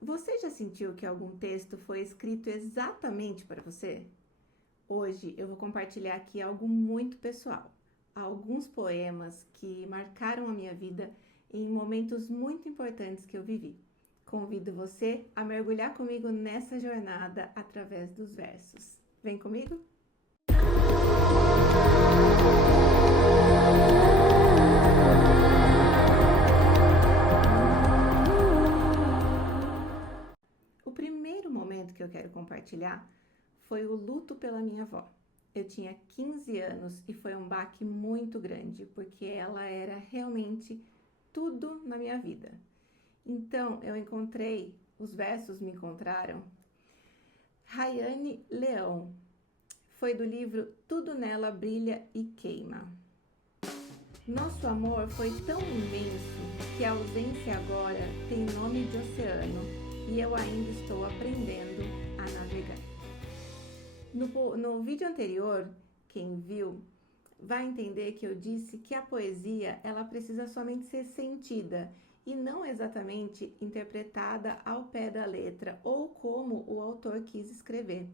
Você já sentiu que algum texto foi escrito exatamente para você? Hoje eu vou compartilhar aqui algo muito pessoal. Alguns poemas que marcaram a minha vida em momentos muito importantes que eu vivi. Convido você a mergulhar comigo nessa jornada através dos versos. Vem comigo? O primeiro momento que eu quero compartilhar foi o luto pela minha avó. Eu tinha 15 anos e foi um baque muito grande, porque ela era realmente tudo na minha vida. Então eu encontrei, os versos me encontraram. Rayane Leão, foi do livro Tudo Nela Brilha e Queima. Nosso amor foi tão imenso que a ausência agora tem nome de oceano e eu ainda estou aprendendo a navegar. No vídeo anterior, quem viu vai entender que eu disse que a poesia ela precisa somente ser sentida e não exatamente interpretada ao pé da letra ou como o autor quis escrever.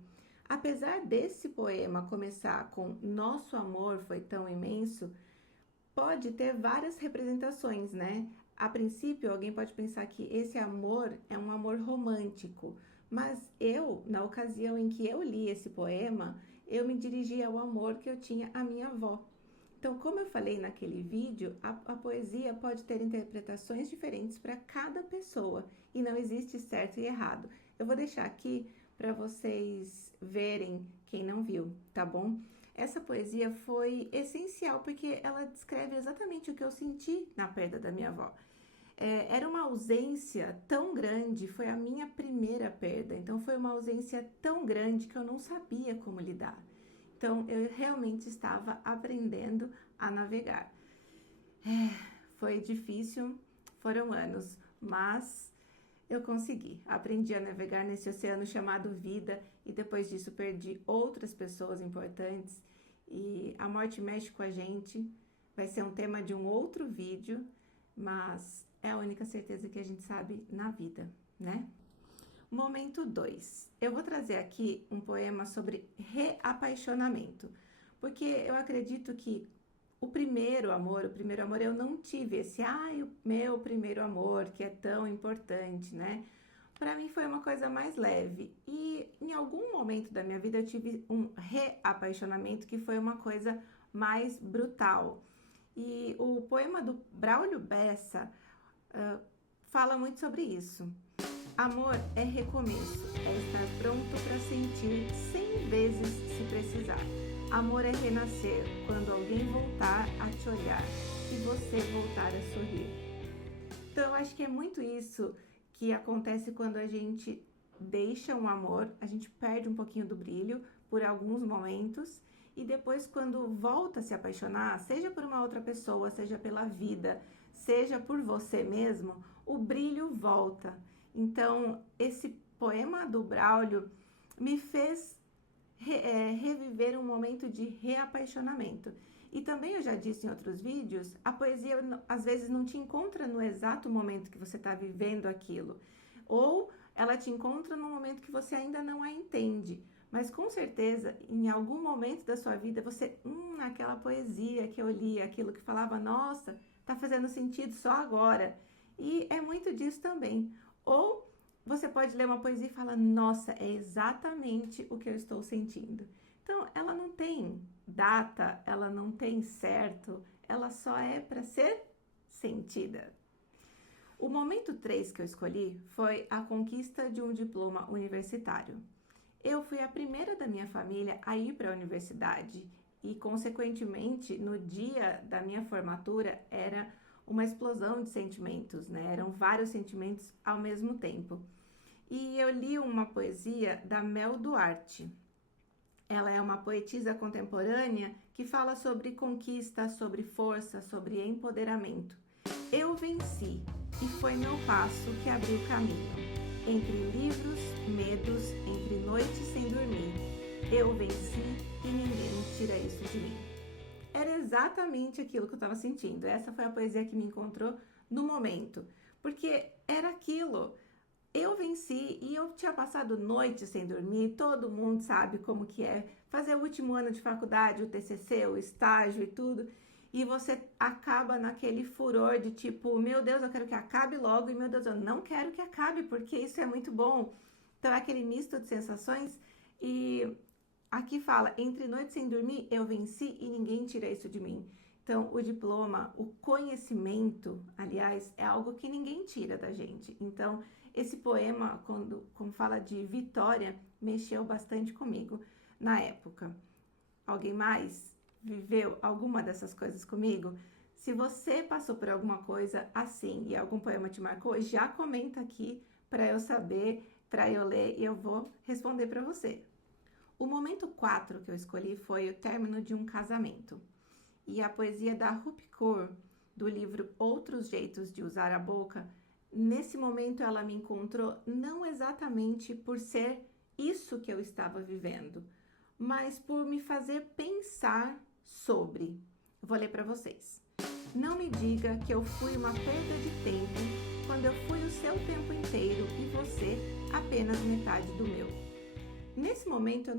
Apesar desse poema começar com Nosso amor foi tão imenso, pode ter várias representações, né? A princípio, alguém pode pensar que esse amor é um amor romântico, mas eu, na ocasião em que eu li esse poema, eu me dirigi ao amor que eu tinha à minha avó. Então, como eu falei naquele vídeo, a poesia pode ter interpretações diferentes para cada pessoa e não existe certo e errado. Eu vou deixar aqui para vocês verem quem não viu, tá bom? Essa poesia foi essencial porque ela descreve exatamente o que eu senti na perda da minha avó. Era uma ausência tão grande, foi a minha primeira perda, então foi uma ausência tão grande que eu não sabia como lidar. Então eu realmente estava aprendendo a navegar. Foi difícil, foram anos, mas eu consegui. Aprendi a navegar nesse oceano chamado vida e depois disso perdi outras pessoas importantes e a morte mexe com a gente. Vai ser um tema de um outro vídeo, mas é a única certeza que a gente sabe na vida, né? Momento 2. Eu vou trazer aqui um poema sobre reapaixonamento, porque eu acredito que o primeiro amor eu não tive esse, o meu primeiro amor, que é tão importante, né? Para mim foi uma coisa mais leve. E em algum momento da minha vida eu tive um reapaixonamento que foi uma coisa mais brutal. E o poema do Braulio Bessa fala muito sobre isso. Amor é recomeço, é estar pronto para sentir 100 vezes se precisar. Amor é renascer quando alguém voltar a te olhar e você voltar a sorrir. Então, eu acho que é muito isso que acontece quando a gente deixa um amor, a gente perde um pouquinho do brilho por alguns momentos e depois, quando volta a se apaixonar, seja por uma outra pessoa, seja pela vida, seja por você mesmo, o brilho volta. Então, esse poema do Braulio me fez reviver um momento de reapaixonamento. E também eu já disse em outros vídeos, a poesia às vezes não te encontra no exato momento que você está vivendo aquilo. Ou ela te encontra no momento que você ainda não a entende. Mas com certeza, em algum momento da sua vida, você, aquela poesia que eu li, aquilo que falava, nossa, tá fazendo sentido só agora. E é muito disso também. Ou você pode ler uma poesia e falar, nossa, é exatamente o que eu estou sentindo. Então, ela não tem data, ela não tem certo, ela só é para ser sentida. O momento 3 que eu escolhi foi a conquista de um diploma universitário. Eu fui a primeira da minha família a ir para a universidade e, consequentemente, no dia da minha formatura, era uma explosão de sentimentos, né? Eram vários sentimentos ao mesmo tempo. E eu li uma poesia da Mel Duarte. Ela é uma poetisa contemporânea que fala sobre conquista, sobre força, sobre empoderamento. Eu venci e foi meu passo que abriu caminho. Entre livros, medos, entre noites sem dormir. Eu venci e ninguém tira isso de mim. Era exatamente aquilo que eu estava sentindo. Essa foi a poesia que me encontrou no momento. Porque era aquilo. Eu venci venci e eu tinha passado noites sem dormir. Todo mundo sabe como que é fazer o último ano de faculdade, o TCC, o estágio e tudo. E você acaba naquele furor de tipo, meu Deus, eu quero que acabe logo e meu Deus, eu não quero que acabe porque isso é muito bom. Então é aquele misto de sensações e aqui fala, entre noites sem dormir, eu venci e ninguém tira isso de mim. Então, o diploma, o conhecimento, aliás, é algo que ninguém tira da gente. Então, esse poema, quando fala de vitória, mexeu bastante comigo na época. Alguém mais viveu alguma dessas coisas comigo? Se você passou por alguma coisa assim e algum poema te marcou, já comenta aqui para eu saber, para eu ler e eu vou responder para você. O momento 4 que eu escolhi foi o término de um casamento. E a poesia da Rupi Kaur, do livro Outros Jeitos de Usar a Boca, nesse momento ela me encontrou não exatamente por ser isso que eu estava vivendo, mas por me fazer pensar sobre. Vou ler para vocês. Não me diga que eu fui uma perda de tempo quando eu fui o seu tempo inteiro e você apenas metade do meu. Nesse momento eu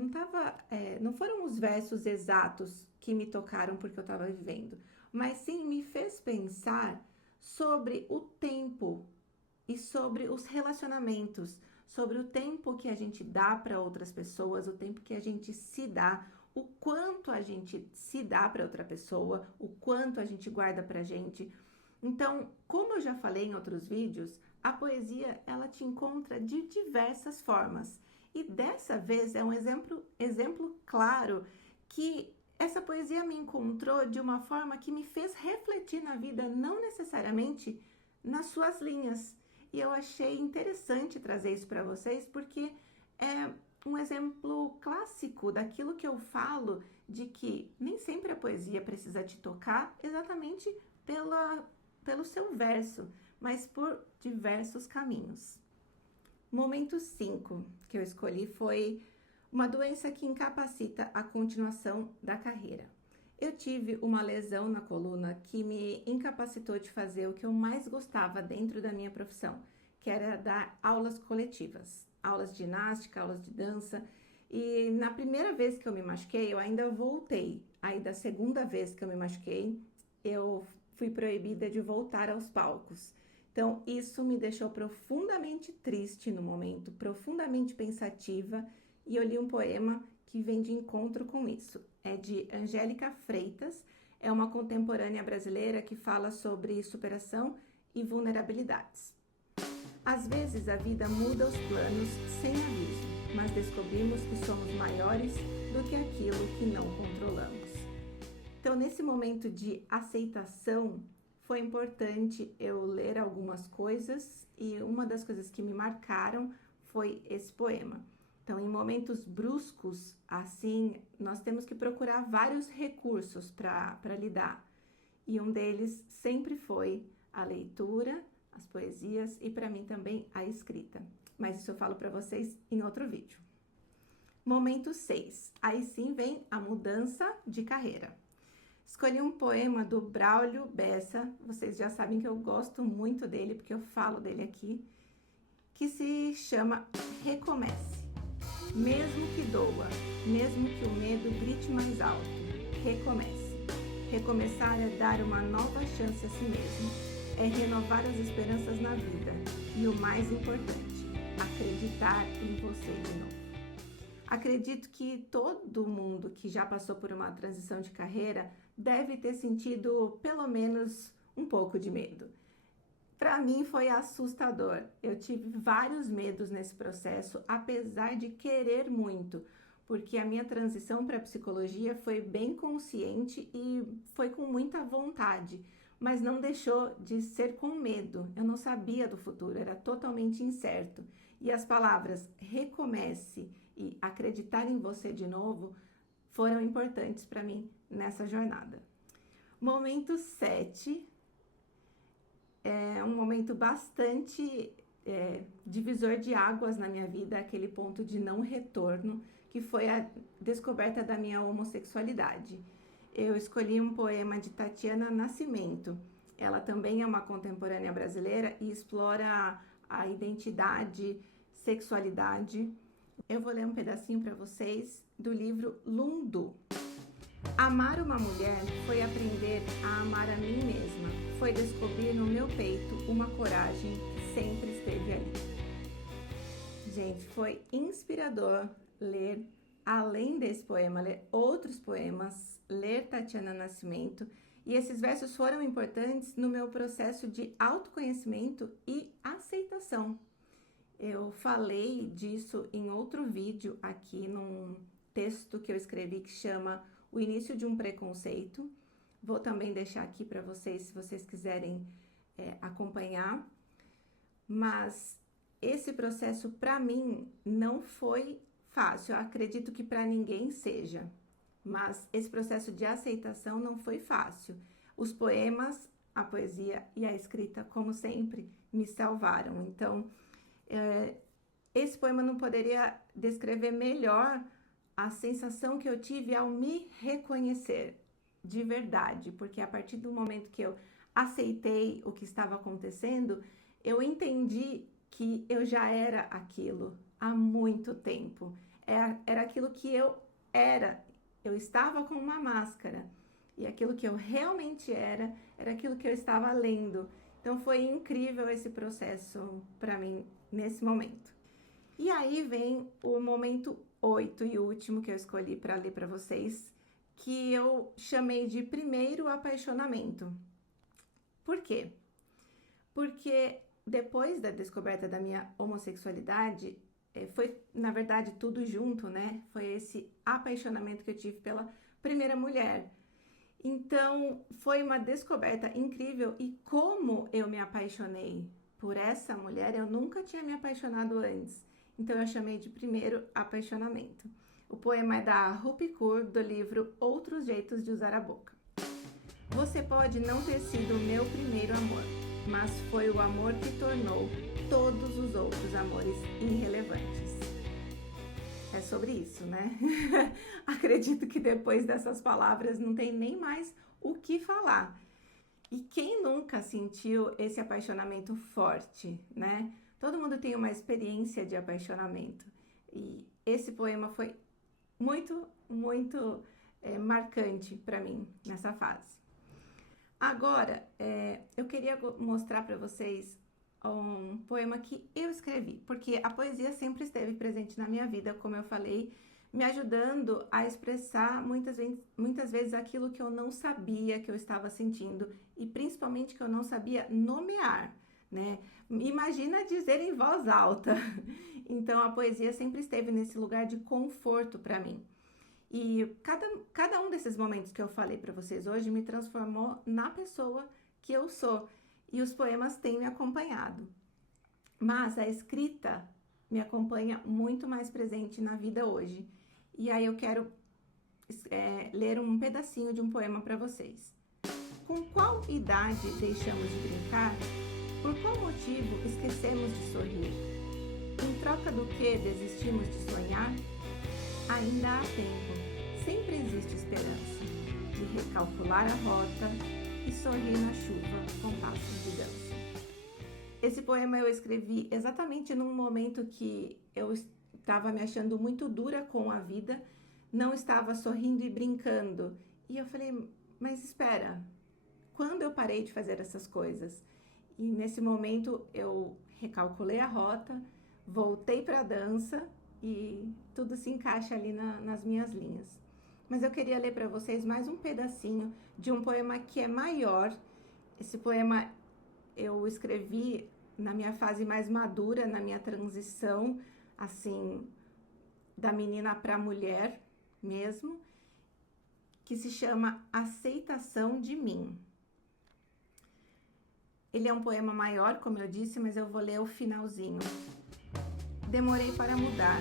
não foram os versos exatos que me tocaram porque eu estava vivendo, mas sim me fez pensar sobre o tempo e sobre os relacionamentos, sobre o tempo que a gente dá para outras pessoas, o tempo que a gente se dá, o quanto a gente se dá para outra pessoa, o quanto a gente guarda para a gente. Então, como eu já falei em outros vídeos, a poesia ela te encontra de diversas formas. E dessa vez é um exemplo claro que essa poesia me encontrou de uma forma que me fez refletir na vida, não necessariamente nas suas linhas. E eu achei interessante trazer isso para vocês porque é um exemplo clássico daquilo que eu falo de que nem sempre a poesia precisa te tocar exatamente pelo seu verso, mas por diversos caminhos. Momento 5 que eu escolhi foi uma doença que incapacita a continuação da carreira. Eu tive uma lesão na coluna que me incapacitou de fazer o que eu mais gostava dentro da minha profissão, que era dar aulas coletivas, aulas de ginástica, aulas de dança. E na primeira vez que eu me machuquei, eu ainda voltei. Aí da segunda vez que eu me machuquei, eu fui proibida de voltar aos palcos. Então, isso me deixou profundamente triste no momento, profundamente pensativa, e eu li um poema que vem de encontro com isso. É de Angélica Freitas, é uma contemporânea brasileira que fala sobre superação e vulnerabilidades. Às vezes a vida muda os planos sem aviso, mas descobrimos que somos maiores do que aquilo que não controlamos. Então, nesse momento de aceitação, foi importante eu ler algumas coisas e uma das coisas que me marcaram foi esse poema. Então, em momentos bruscos, assim, nós temos que procurar vários recursos para lidar. E um deles sempre foi a leitura, as poesias e para mim também a escrita. Mas isso eu falo para vocês em outro vídeo. Momento 6. Aí sim vem a mudança de carreira. Escolhi um poema do Braulio Bessa, vocês já sabem que eu gosto muito dele, porque eu falo dele aqui, que se chama Recomece. Mesmo que doa, mesmo que o medo grite mais alto, recomece. Recomeçar é dar uma nova chance a si mesmo, é renovar as esperanças na vida e o mais importante, acreditar em você de novo. Acredito que todo mundo que já passou por uma transição de carreira deve ter sentido pelo menos um pouco de medo. Para mim foi assustador. Eu tive vários medos nesse processo, apesar de querer muito, porque a minha transição para a psicologia foi bem consciente e foi com muita vontade, mas não deixou de ser com medo. Eu não sabia do futuro, era totalmente incerto. E as palavras recomece e acreditar em você de novo foram importantes para mim nessa jornada. Momento 7 é um momento bastante divisor de águas na minha vida, aquele ponto de não retorno, que foi a descoberta da minha homossexualidade. Eu escolhi um poema de Tatiana Nascimento. Ela também é uma contemporânea brasileira e explora a identidade sexualidade. Eu vou ler um pedacinho para vocês do livro Lundu. Amar uma mulher foi aprender a amar a mim mesma, foi descobrir no meu peito uma coragem que sempre esteve ali. Gente, foi inspirador ler, além desse poema, ler outros poemas, ler Tatiana Nascimento, e esses versos foram importantes no meu processo de autoconhecimento e aceitação. Eu falei disso em outro vídeo aqui num texto que eu escrevi que chama O Início de um Preconceito. Vou também deixar aqui para vocês, se vocês quiserem acompanhar. Mas esse processo para mim não foi fácil, eu acredito que para ninguém seja. Mas esse processo de aceitação não foi fácil. Os poemas, a poesia e a escrita, como sempre, me salvaram. Então, esse poema não poderia descrever melhor a sensação que eu tive ao me reconhecer de verdade, porque a partir do momento que eu aceitei o que estava acontecendo, eu entendi que eu já era aquilo há muito tempo. Era aquilo que eu era. Eu estava com uma máscara. E aquilo que eu realmente era aquilo que eu estava lendo. Então foi incrível esse processo para mim nesse momento. E aí vem o momento 8 e último que eu escolhi para ler para vocês, que eu chamei de primeiro apaixonamento. Por quê? Porque depois da descoberta da minha homossexualidade, foi, na verdade, tudo junto, né? Foi esse apaixonamento que eu tive pela primeira mulher. Então, foi uma descoberta incrível. E como eu me apaixonei por essa mulher, eu nunca tinha me apaixonado antes. Então, eu chamei de primeiro apaixonamento. O poema é da Rupi Kaur, do livro Outros Jeitos de Usar a Boca. Você pode não ter sido o meu primeiro amor, mas foi o amor que tornou todos os outros amores irrelevantes. É sobre isso, né? Acredito que depois dessas palavras não tem nem mais o que falar. E quem nunca sentiu esse apaixonamento forte, né? Todo mundo tem uma experiência de apaixonamento. E esse poema foi muito, muito marcante para mim nessa fase. Agora, eu queria mostrar para vocês um poema que eu escrevi, porque a poesia sempre esteve presente na minha vida, como eu falei, me ajudando a expressar muitas vezes aquilo que eu não sabia que eu estava sentindo e principalmente que eu não sabia nomear, né? Imagina dizer em voz alta. Então, a poesia sempre esteve nesse lugar de conforto para mim. E cada um desses momentos que eu falei para vocês hoje me transformou na pessoa que eu sou. E os poemas têm me acompanhado. Mas a escrita me acompanha muito mais presente na vida hoje. E aí eu quero ler um pedacinho de um poema para vocês. Com qual idade deixamos de brincar? Por qual motivo esquecemos de sorrir? Em troca do que desistimos de sonhar? Ainda há tempo. Sempre existe esperança de recalcular a rota e sorrir na chuva com passos de dança. Esse poema eu escrevi exatamente num momento que eu estava me achando muito dura com a vida, não estava sorrindo e brincando. E eu falei, mas espera, quando eu parei de fazer essas coisas? E nesse momento eu recalculei a rota, voltei para a dança e tudo se encaixa ali nas minhas linhas. Mas eu queria ler para vocês mais um pedacinho de um poema que é maior. Esse poema eu escrevi na minha fase mais madura, na minha transição, assim, da menina para a mulher mesmo, que se chama Aceitação de Mim. Ele é um poema maior, como eu disse, mas eu vou ler o finalzinho. Demorei para mudar.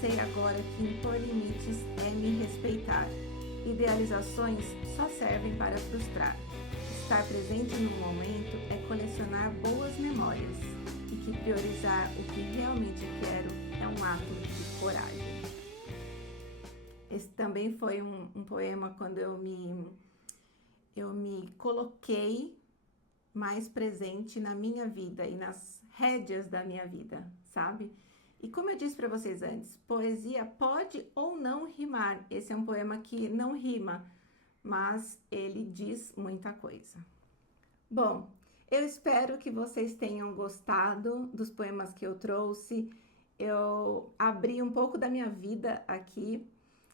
Sei agora que impor limites é me respeitar. Idealizações só servem para frustrar. Estar presente no momento é colecionar boas memórias e que priorizar o que realmente quero é um ato de coragem. Esse também foi um poema quando eu me coloquei mais presente na minha vida e nas rédeas da minha vida, sabe? E como eu disse para vocês antes, poesia pode ou não rimar. Esse é um poema que não rima, mas ele diz muita coisa. Bom, eu espero que vocês tenham gostado dos poemas que eu trouxe. Eu abri um pouco da minha vida aqui.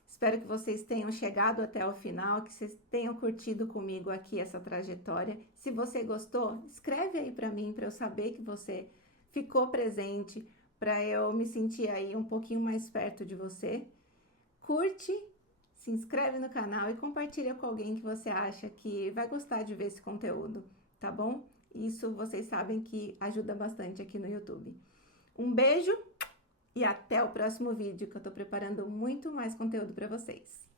Espero que vocês tenham chegado até o final, que vocês tenham curtido comigo aqui essa trajetória. Se você gostou, escreve aí para mim, para eu saber que você ficou presente, para eu me sentir aí um pouquinho mais perto de você. Curte, se inscreve no canal e compartilha com alguém que você acha que vai gostar de ver esse conteúdo, tá bom? Isso vocês sabem que ajuda bastante aqui no YouTube. Um beijo! E até o próximo vídeo, que eu tô preparando muito mais conteúdo para vocês.